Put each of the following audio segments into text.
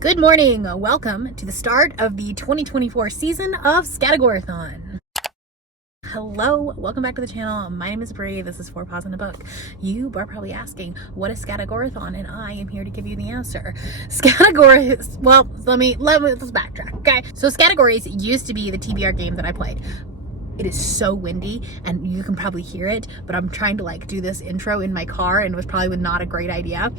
Good morning. Welcome to the start of the 2024 season of Scattergorathon. Hello, welcome back to the channel. My name is Brie. This is 4 Paws in a Book. You are probably asking, what is Scattergorathon? And I am here to give you the answer. Scattergories, well, let's backtrack, okay? So Scattergories used to be the TBR game that I played. It is so windy and you can probably hear it, but I'm trying to do this intro in my car and it was probably not a great idea.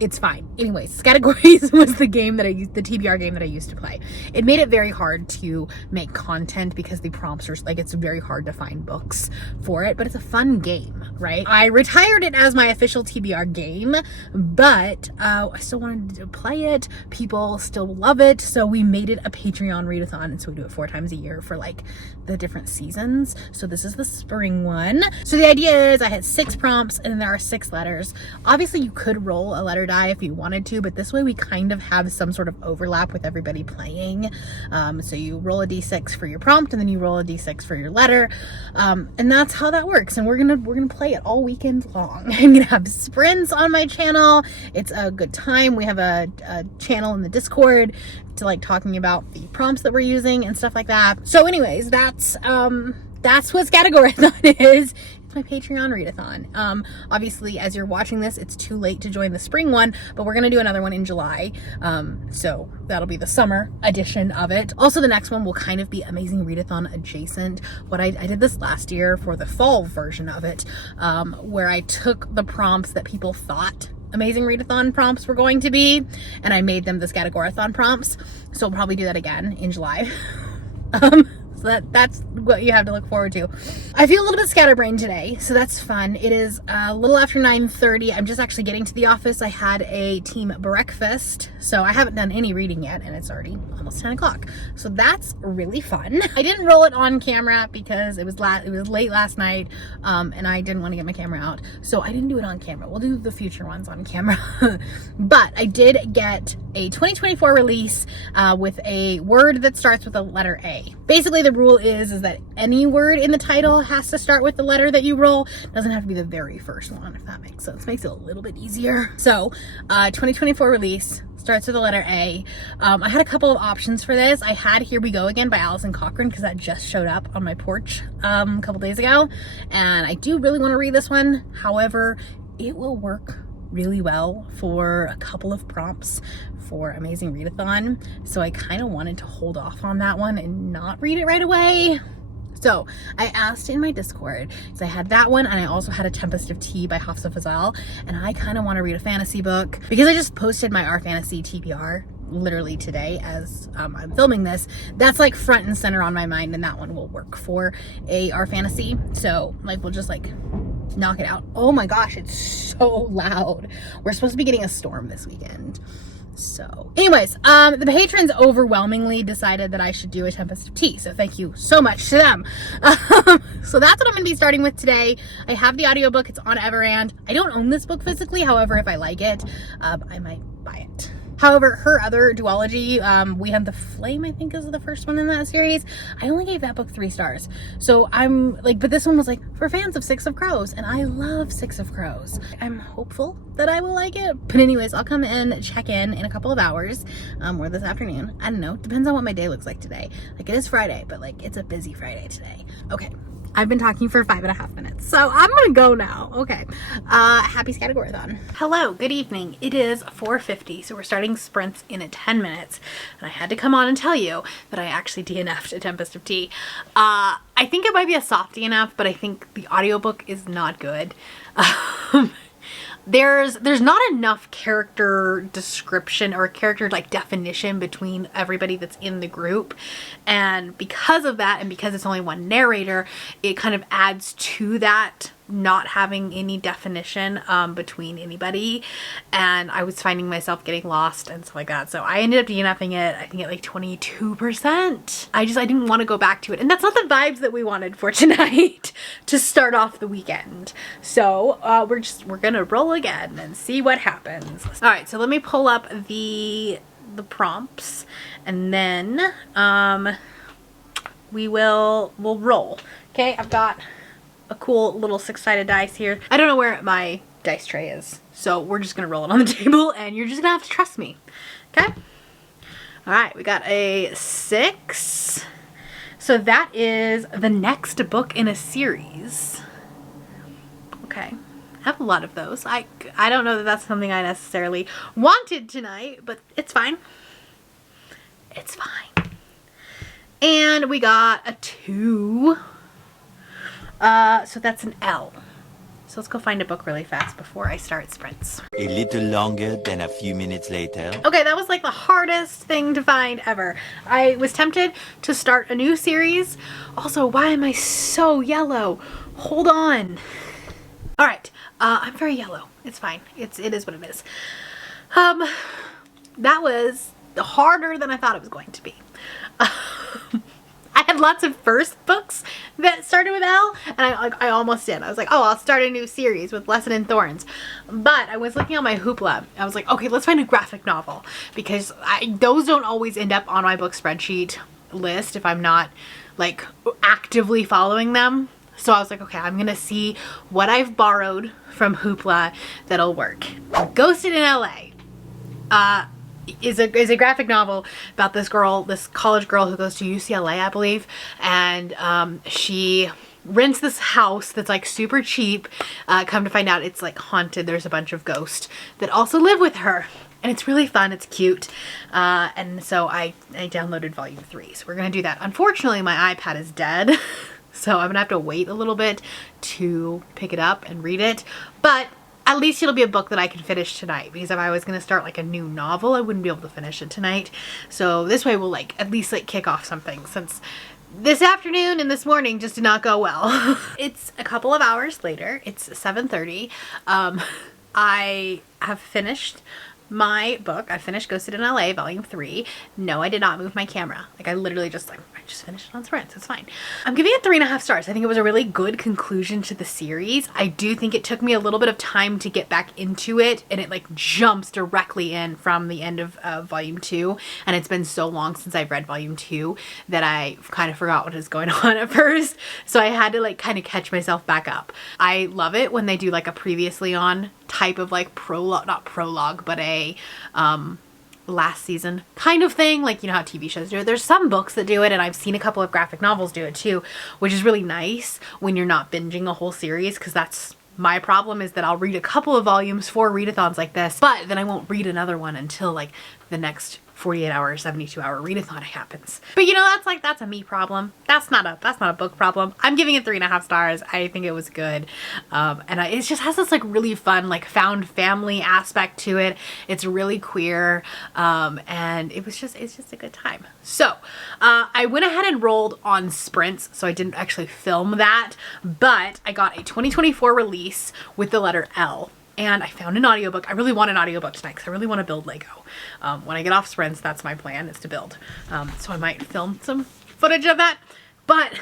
It's fine. Anyways, Scattergories was the TBR game that I used to play. It made it very hard to make content because the prompts are it's very hard to find books for it, but it's a fun game, right? I retired it as my official TBR game, but I still wanted to play it. People still love it, so we made it a Patreon readathon, and so we do it 4 times a year for the different seasons. So this is the spring one. So the idea is I had 6 prompts and then there are 6 letters. Obviously you could roll a letter die if you wanted to, but this way we kind of have some sort of overlap with everybody playing. So you roll a d6 for your prompt and then you roll a d6 for your letter, and that's how that works. And we're gonna play it all weekend long. I'm gonna have sprints on my channel. It's a good time. We have a channel in the Discord to talking about the prompts that we're using and stuff like that. So anyways, that's what Scattergorathon is. It's my Patreon readathon. Obviously, as you're watching this, it's too late to join the spring one, but we're gonna do another one in July. So that'll be the summer edition of it. Also, the next one will kind of be Amazing Readathon adjacent. I did this last year for the fall version of it, where I took the prompts that people thought Amazing Readathon prompts were going to be, and I made them the Scattergorathon prompts. So I'll probably do that again in July. So that's what you have to look forward to. I feel a little bit scatterbrained today, so that's fun. It is a little after 9:30. I'm just actually getting to the office. I had a team breakfast, so I haven't done any reading yet, and it's already almost 10 o'clock. So that's really fun. I didn't roll it on camera because it was late last night, and I didn't want to get my camera out, so I didn't do it on camera. We'll do the future ones on camera. But I did get a 2024 release with a word that starts with the letter A. Basically, the rule is that any word in the title has to start with the letter that you roll. It doesn't have to be the very first one, if that makes sense. Makes it a little bit easier. So 2024 release starts with the letter A. I had a couple of options for this. I had Here We Go Again by Alison Cochran because that just showed up on my porch a couple days ago, and I do really want to read this one. However, it will work really well for a couple of prompts for Amazing Readathon, so I kind of wanted to hold off on that one and not read it right away. So I asked in my Discord, so I had that one, and I also had A Tempest of Tea by Hafsa Fazal, and I kind of want to read a fantasy book because I just posted my Our Fantasy TBR literally today as I'm filming this. That's front and center on my mind, and that one will work for Our Fantasy. So we'll just knock it out. Oh my gosh, it's so loud. We're supposed to be getting a storm this weekend. So anyways, the patrons overwhelmingly decided that I should do A Tempest of Tea, so thank you so much to them. So that's what I'm going to be starting with today. I have the audiobook. It's on Everand. I don't own this book physically. However, if I like it, I might buy it. However, her other duology, We Hunt the Flame, I think is the first one in that series. I only gave that book 3 stars. So I'm but this one was for fans of Six of Crows, and I love Six of Crows. I'm hopeful that I will like it. But anyways, I'll come and check in a couple of hours, or this afternoon. I don't know. Depends on what my day looks like today. It is Friday, but it's a busy Friday today. Okay. I've been talking for 5.5 minutes, so I'm gonna go now. Okay. Happy Scattergorathon. Hello, good evening. It is 4:50, so we're starting sprints in 10 minutes. And I had to come on and tell you that I actually DNF'd A Tempest of Tea. I think it might be a soft DNF, but I think the audiobook is not good. There's not enough character description or character definition between everybody that's in the group, and because of that, and because it's only one narrator, it kind of adds to that not having any definition between anybody, and I was finding myself getting lost and stuff like that. So I ended up DNFing it, I think at 22%. I didn't want to go back to it, and that's not the vibes that we wanted for tonight to start off the weekend. So we're gonna roll again and see what happens. All right, so let me pull up the prompts, and then we'll roll. Okay, I've got a cool little 6-sided dice here. I don't know where my dice tray is, so we're just gonna roll it on the table, and you're just gonna have to trust me. Okay, All right, we got a 6. So that is the next book in a series. Okay. I have a lot of those. I don't know that that's something I necessarily wanted tonight, but it's fine. It's fine. And we got a 2. So that's an L. So let's go find a book really fast before I start sprints. A little longer than a few minutes later. Okay, that was like the hardest thing to find ever. I was tempted to start a new series. Also, why am I so yellow? Hold on. All right, I'm very yellow. It's fine. It is what it is. That was harder than I thought it was going to be. I had lots of first books that started with L, and I almost did. I was like, oh, I'll start a new series with Lesson in Thorns. But I was looking at my Hoopla. I was like, okay, let's find a graphic novel, because those don't always end up on my book spreadsheet list if I'm not like actively following them. So I was like, okay, I'm gonna see what I've borrowed from Hoopla that'll work. Ghosted in LA. Is a graphic novel about this girl, this college girl who goes to UCLA, I believe, and she rents this house that's like super cheap. Come to find out it's like haunted. There's a bunch of ghosts that also live with her, and it's really fun. It's cute, and so I downloaded volume 3. So we're gonna do that. Unfortunately, my iPad is dead, so I'm gonna have to wait a little bit to pick it up and read it, but at least it'll be a book that I can finish tonight, because if I was going to start like a new novel, I wouldn't be able to finish it tonight. So this way we'll like at least like kick off something, since this afternoon and this morning just did not go well. It's a couple of hours later. It's 7:30. I have finished my book. I finished Ghosted in LA volume 3. No, I did not move my camera. Like I literally just I just finished it on sprints. It's fine. I'm giving it 3.5 stars. I think it was a really good conclusion to the series. I do think it took me a little bit of time to get back into it, and it like jumps directly in from the end of volume 2. And it's been so long since I've read volume 2 that I kind of forgot what was going on at first. So I had to like kind of catch myself back up. I love it when they do like a previously on type of like prologue, not prologue, but a last season kind of thing, like you know how TV shows do it. There's some books that do it, and I've seen a couple of graphic novels do it too, which is really nice when you're not binging a whole series, because that's my problem, is that I'll read a couple of volumes for readathons like this, but then I won't read another one until like the next 48-hour, 72-hour readathon happens. But you know, that's a me problem. That's not a book problem. I'm giving it 3.5 stars. I think it was good, and it just has this like really fun like found family aspect to it. It's really queer, and it's just a good time. So I went ahead and rolled on sprints, so I didn't actually film that, but I got a 2024 release with the letter L. And I found an audiobook. I really want an audiobook tonight because I really want to build Lego. When I get off sprints, that's my plan, is to build. So I might film some footage of that. But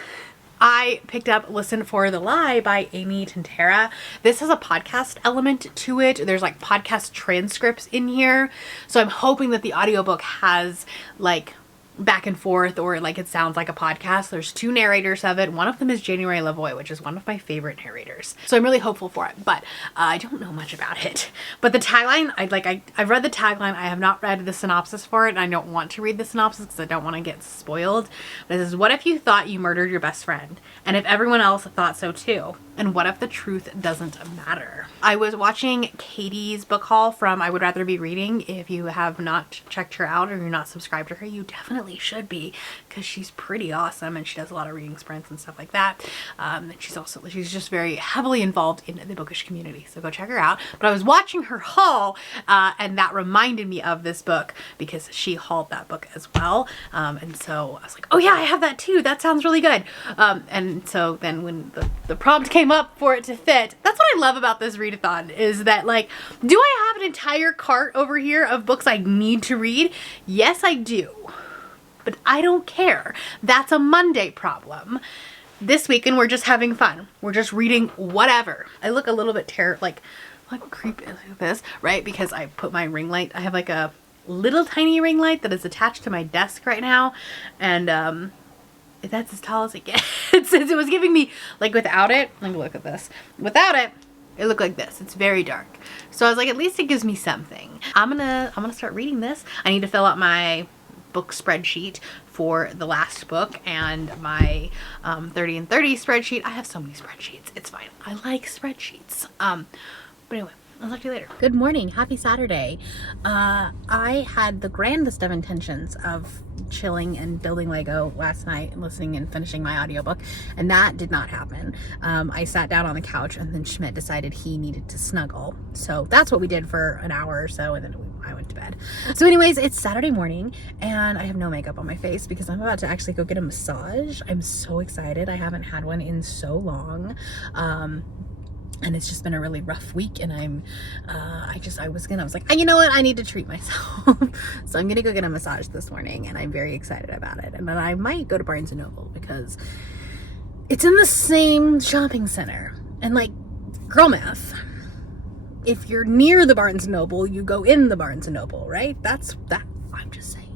I picked up Listen for the Lie by Amy Tintera. This has a podcast element to it. There's like podcast transcripts in here. So I'm hoping that the audiobook has like back and forth, or like it sounds like a podcast. There's 2 narrators of it. One of them is January Lavoie, which is one of my favorite narrators. So I'm really hopeful for it, but I don't know much about it. But the tagline, I've read the tagline. I have not read the synopsis for it, and I don't want to read the synopsis because I don't want to get spoiled. But it says, what if you thought you murdered your best friend? And if everyone else thought so too? And what if the truth doesn't matter? I was watching Katie's book haul from I Would Rather Be Reading. If you have not checked her out or you're not subscribed to her, you definitely should be, because she's pretty awesome and she does a lot of reading sprints and stuff like that. And she's just very heavily involved in the bookish community, so go check her out. But I was watching her haul, and that reminded me of this book because she hauled that book as well. And so I was like, oh yeah, I have that too. That sounds really good. And so then when the prompt came up for it to fit, that's what I love about this readathon, is that like, do I have an entire cart over here of books I need to read? Yes, I do. But I don't care. That's a Monday problem. This weekend we're just having fun. We're just reading whatever. I look a little bit like creepy like this, right? Because I put my ring light. I have like a little tiny ring light that is attached to my desk right now, and that's as tall as it gets. It was giving me like, without it, like, look at this. Without it, it looked like this. It's very dark. So I was like, at least it gives me something. I'm gonna start reading this. I need to fill out my book spreadsheet for the last book and my 30 and 30 spreadsheet. I have so many spreadsheets. It's fine. I like spreadsheets. But anyway, I'll talk to you later. Good morning. Happy Saturday. I had the grandest of intentions of chilling and building Lego last night and listening and finishing my audiobook, and that did not happen. I sat down on the couch and then Schmidt decided he needed to snuggle. So that's what we did for an hour or so, and then I went to bed. So anyways, it's Saturday morning and I have no makeup on my face because I'm about to actually go get a massage. I'm so excited. I haven't had one in so long. And it's just been a really rough week, and I was like, you know what? I need to treat myself. So I'm gonna go get a massage this morning, and I'm very excited about it. And then I might go to Barnes & Noble because it's in the same shopping center. And like, girl math, if you're near the Barnes & Noble, you go in the Barnes & Noble, right? That's that. I'm just saying.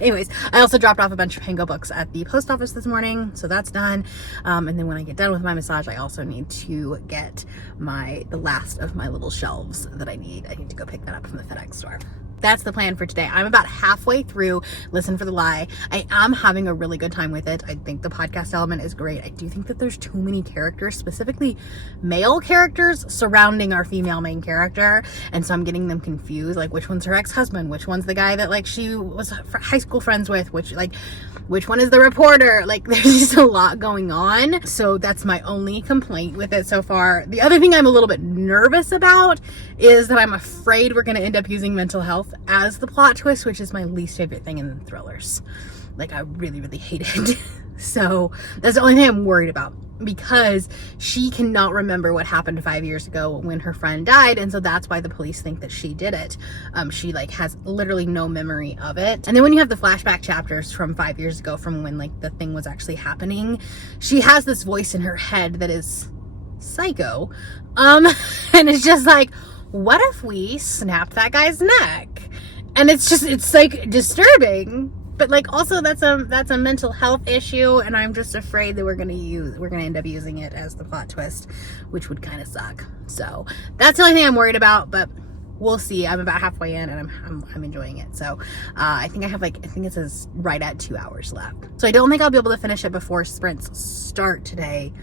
Anyways, I also dropped off a bunch of Pango books at the post office this morning, so that's done. And then when I get done with my massage, I also need to get the last of my little shelves that I need. I need to go pick that up from the FedEx store. That's the plan for today. I'm about halfway through Listen for the Lie. I am having a really good time with it. I think the podcast element is great. I do think that there's too many characters, specifically male characters, surrounding our female main character. And so I'm getting them confused. Like, which one's her ex-husband? Which one's the guy that like she was high school friends with? Which one is the reporter? Like, there's just a lot going on. So that's my only complaint with it so far. The other thing I'm a little bit nervous about is that I'm afraid we're going to end up using mental health as the plot twist, which is my least favorite thing in thrillers. Like, I really, really hate it. So that's the only thing I'm worried about, because she cannot remember what happened 5 years ago when her friend died, and so that's why the police think that she did it. She like has literally no memory of it. And then when you have the flashback chapters from 5 years ago, from when like the thing was actually happening, she has this voice in her head that is psycho. And it's just like, what if we snapped that guy's neck? And it's like disturbing, but like also that's a mental health issue, and I'm just afraid that we're gonna end up using it as the plot twist, which would kind of suck. So that's the only thing I'm worried about, but we'll see. I'm about halfway in, and I'm enjoying it. So I think it says right at 2 hours left. So I don't think I'll be able to finish it before sprints start today,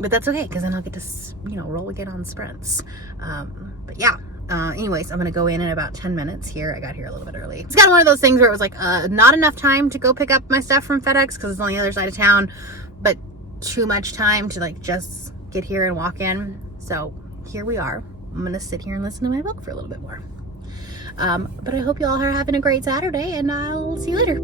but that's okay, because then I'll get to roll again on sprints. But yeah. Anyways, I'm gonna go in about 10 minutes here. I got here a little bit early. It's kind of one of those things where it was like not enough time to go pick up my stuff from FedEx because it's on the other side of town, but too much time to like just get here and walk in. So here we are. I'm gonna sit here and listen to my book for a little bit more. But I hope you all are having a great Saturday, and I'll see you later.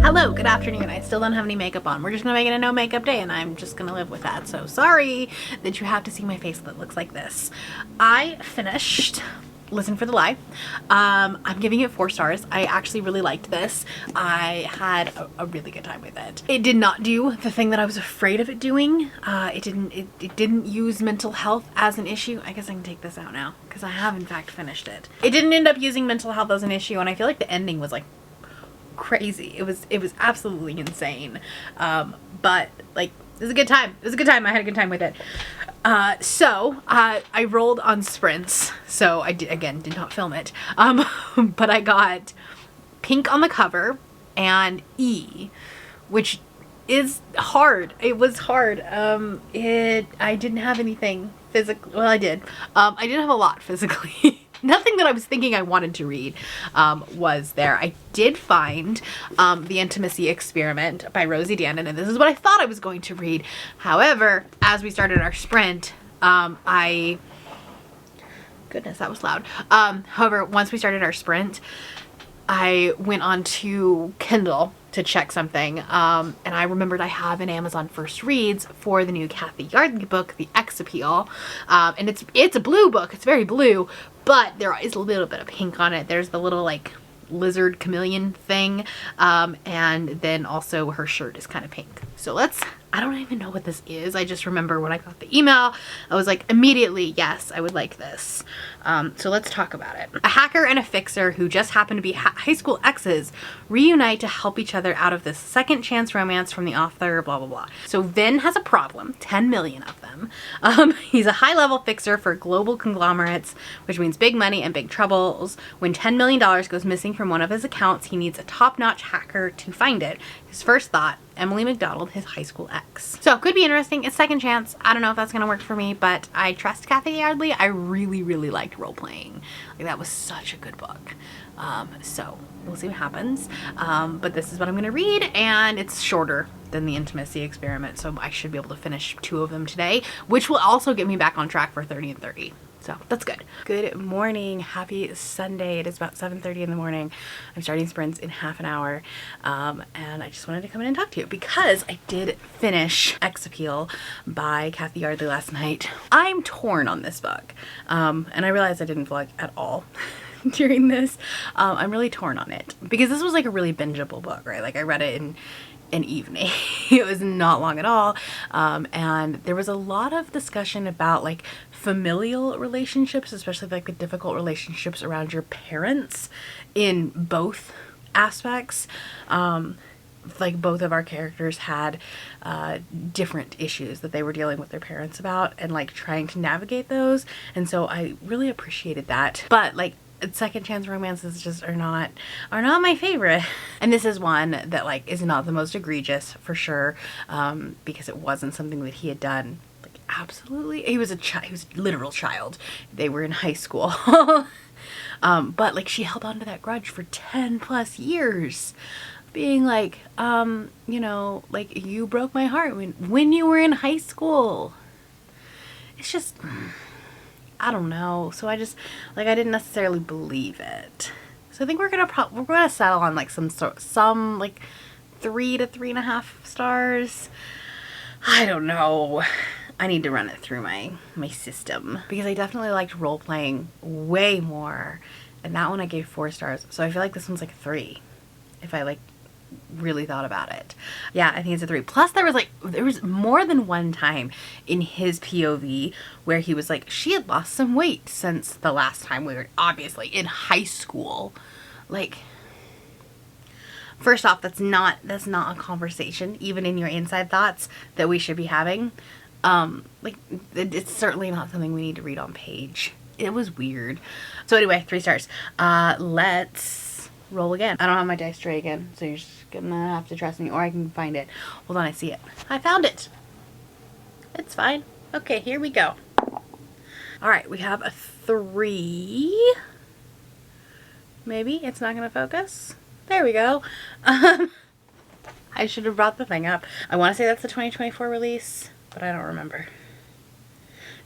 Hello, good afternoon. I still don't have any makeup on. We're just gonna make it a no makeup day, and I'm just gonna live with that. So sorry that you have to see my face that looks like this. I finished Listen for the Lie. I'm giving it 4 stars. I actually really liked this. I had a really good time with it. It did not do the thing that I was afraid of it doing. It didn't use mental health as an issue. I guess I can take this out now because I have in fact finished it. It didn't end up using mental health as an issue, and I feel like the ending was like crazy. It was absolutely insane. But like, it was a good time. It was a good time. I had a good time with it. So I rolled on sprints. So I did not film it. But I got pink on the cover and E, which is hard. It was hard. I didn't have anything physically. Well, I did. I didn't have a lot physically. Nothing that I was thinking I wanted to read was there. I did find The Intimacy Experiment by Rosie Dannon, and this is what I thought I was going to read. However, as we started our sprint, goodness, that was loud. However, once we started our sprint, I went on to Kindle to check something. And I remembered I have an Amazon First Reads for the new Kathy Yardley book, The X Appeal. And it's a blue book. It's very blue, but there is a little bit of pink on it. There's the little like lizard chameleon thing. And then also her shirt is kind of pink. So I don't even know what this is. I just remember when I got the email, I was like, immediately, yes, I would like this. So let's talk about it. A hacker and a fixer who just happen to be high school exes reunite to help each other out of this second chance romance from the author, blah, blah, blah. So Vin has a problem, 10 million of them. He's a high-level fixer for global conglomerates, which means big money and big troubles. When $10 million goes missing from one of his accounts, he needs a top-notch hacker to find it. His first thought, Emily McDonald, his high school ex. So it could be interesting. It's second chance. I don't know if that's going to work for me, but I trust Kathy Yardley. I really, really liked role playing. Like, that was such a good book. So we'll see what happens. But this is what I'm going to read, and it's shorter than the Intimacy Experiment, so I should be able to finish 2 of them today, which will also get me back on track for 30 and 30. So that's good. Good morning. Happy Sunday. It is about 7:30 in the morning. I'm starting sprints in half an hour. And I just wanted to come in and talk to you because I did finish X Appeal by Kathy Yardley last night. I'm torn on this book. And I realized I didn't vlog at all during this. I'm really torn on it because this was like a really bingeable book, right? Like I read it in an evening. It was not long at all. And there was a lot of discussion about like familial relationships, especially like the difficult relationships around your parents in both aspects. Like both of our characters had different issues that they were dealing with their parents about and like trying to navigate those. And so I really appreciated that. But like second chance romances just are not my favorite. And this is one that like is not the most egregious for sure, because it wasn't something that he had done. Like absolutely, he was a literal child. They were in high school. But like she held on to that grudge for 10 plus years, being like, you know, like you broke my heart when you were in high school. It's just, I don't know. So I just, like, I didn't necessarily believe it. So I think we're gonna settle on like some like 3 to 3.5 stars. I don't know. I need to run it through my system because I definitely liked role playing way more. And that one I gave 4 stars. So I feel like this one's like a 3 if I like really thought about it. Yeah, I think it's a 3. Plus there was more than one time in his POV where he was like, she had lost some weight since the last time we were obviously in high school. Like, first off, that's not a conversation even in your inside thoughts that we should be having. Like it's certainly not something we need to read on page. It was weird. So anyway, 3 stars. Let's roll again. I don't have my dice tray again, so you're just gonna have to trust me, or I can find it. Hold on, I see it. I found it. It's fine. Okay, here we go. All right, we have a 3. Maybe it's not gonna focus. There we go. I should have brought the thing up. I want to say that's the 2024 release, but I don't remember.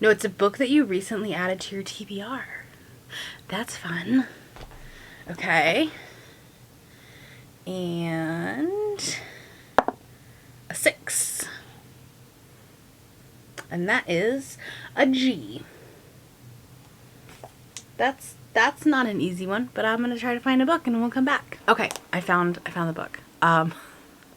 No, it's a book that you recently added to your TBR. That's fun. Okay. And a 6. And that is a G. That's not an easy one, but I'm gonna try to find a book and we'll come back. Okay, I found the book.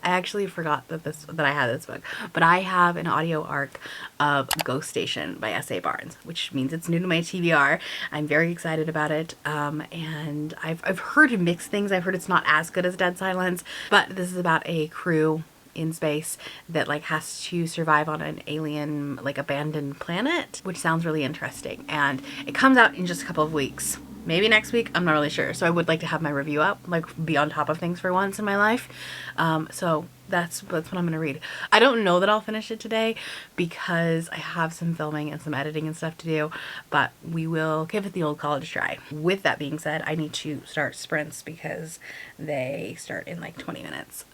I actually forgot that I had this book, but I have an audio arc of Ghost Station by S.A. Barnes, which means it's new to my TBR. I'm very excited about it, and I've heard mixed things. I've heard it's not as good as Dead Silence, but this is about a crew in space that like has to survive on an alien like abandoned planet, which sounds really interesting, and it comes out in just a couple of weeks. Maybe next week, I'm not really sure. So I would like to have my review up, like be on top of things for once in my life. So that's what I'm gonna read. I don't know that I'll finish it today because I have some filming and some editing and stuff to do, but we will give it the old college try. With that being said, I need to start sprints because they start in like 20 minutes.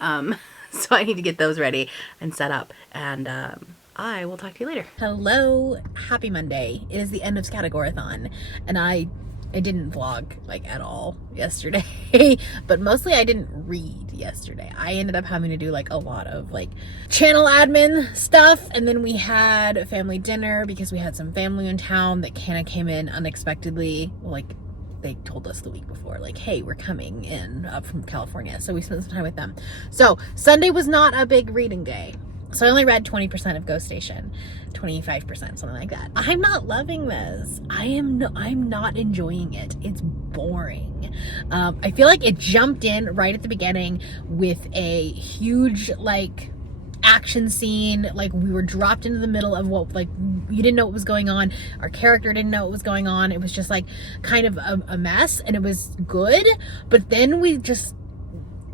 So I need to get those ready and set up, and I will talk to you later. Hello, happy Monday. It is the end of Scattergorathon, and I I didn't vlog like at all yesterday, but mostly I didn't read yesterday. I ended up having to do like a lot of like channel admin stuff, and then we had family dinner because we had some family in town that kind of came in unexpectedly. Like they told us the week before, like, hey, we're coming in up from California. So we spent some time with them. So Sunday was not a big reading day. So I only read 20% of Ghost Station, 25%, something like that. I'm not loving this. I'm not enjoying it. It's boring. I feel like it jumped in right at the beginning with a huge like action scene. Like we were dropped into the middle of what, like, you didn't know what was going on. Our character didn't know what was going on. It was just like kind of a mess, and it was good. But then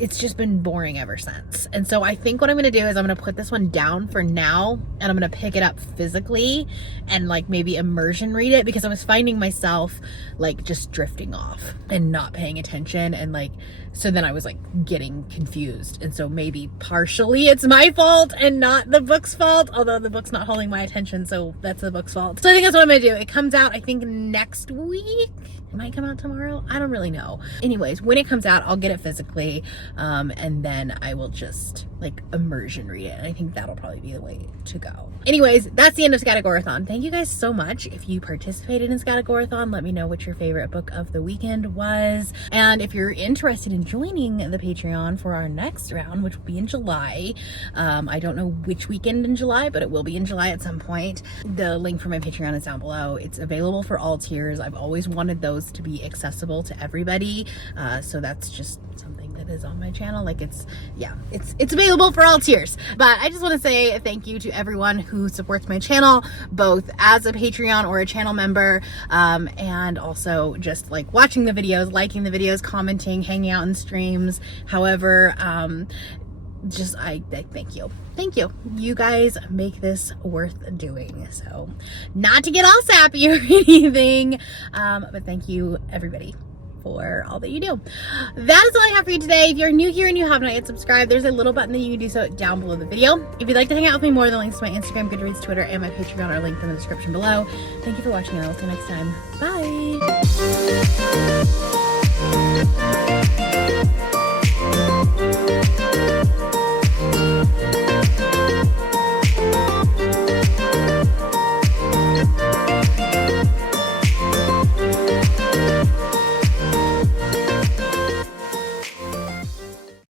it's just been boring ever since. And so I think what I'm gonna do is I'm gonna put this one down for now, and I'm gonna pick it up physically and like maybe immersion read it, because I was finding myself like just drifting off and not paying attention, and like, so then I was like getting confused. And so maybe partially it's my fault and not the book's fault, although the book's not holding my attention, so that's the book's fault. So I think that's what I'm gonna do. It comes out, I think, next week. It might come out tomorrow. I don't really know. Anyways, when it comes out, I'll get it physically, and then I will just like immersion read it. And I think that'll probably be the way to go. Anyways, that's the end of Scattergorathon. Thank you guys so much. If you participated in Scattergorathon, let me know what your favorite book of the weekend was. And if you're interested in joining the Patreon for our next round, which will be in July, I don't know which weekend in July, but it will be in July at some point. The link for my Patreon is down below. It's available for all tiers. I've always wanted those to be accessible to everybody. So that's just something that is on my channel. Like it's available for all tiers. But I just want to say thank you to everyone who supports my channel, both as a Patreon or a channel member, and also just like watching the videos, liking the videos, commenting, hanging out in streams. However, I thank you. You guys make this worth doing. So not to get all sappy or anything, but thank you everybody for all that you do. That is all I have for you today. If you're new here and you have not yet subscribed, there's a little button that you can do so down below the video. If you'd like to hang out with me more, the links to my Instagram, Goodreads, Twitter, and my Patreon are linked in the description below. Thank you for watching, and I'll see you next time. Bye.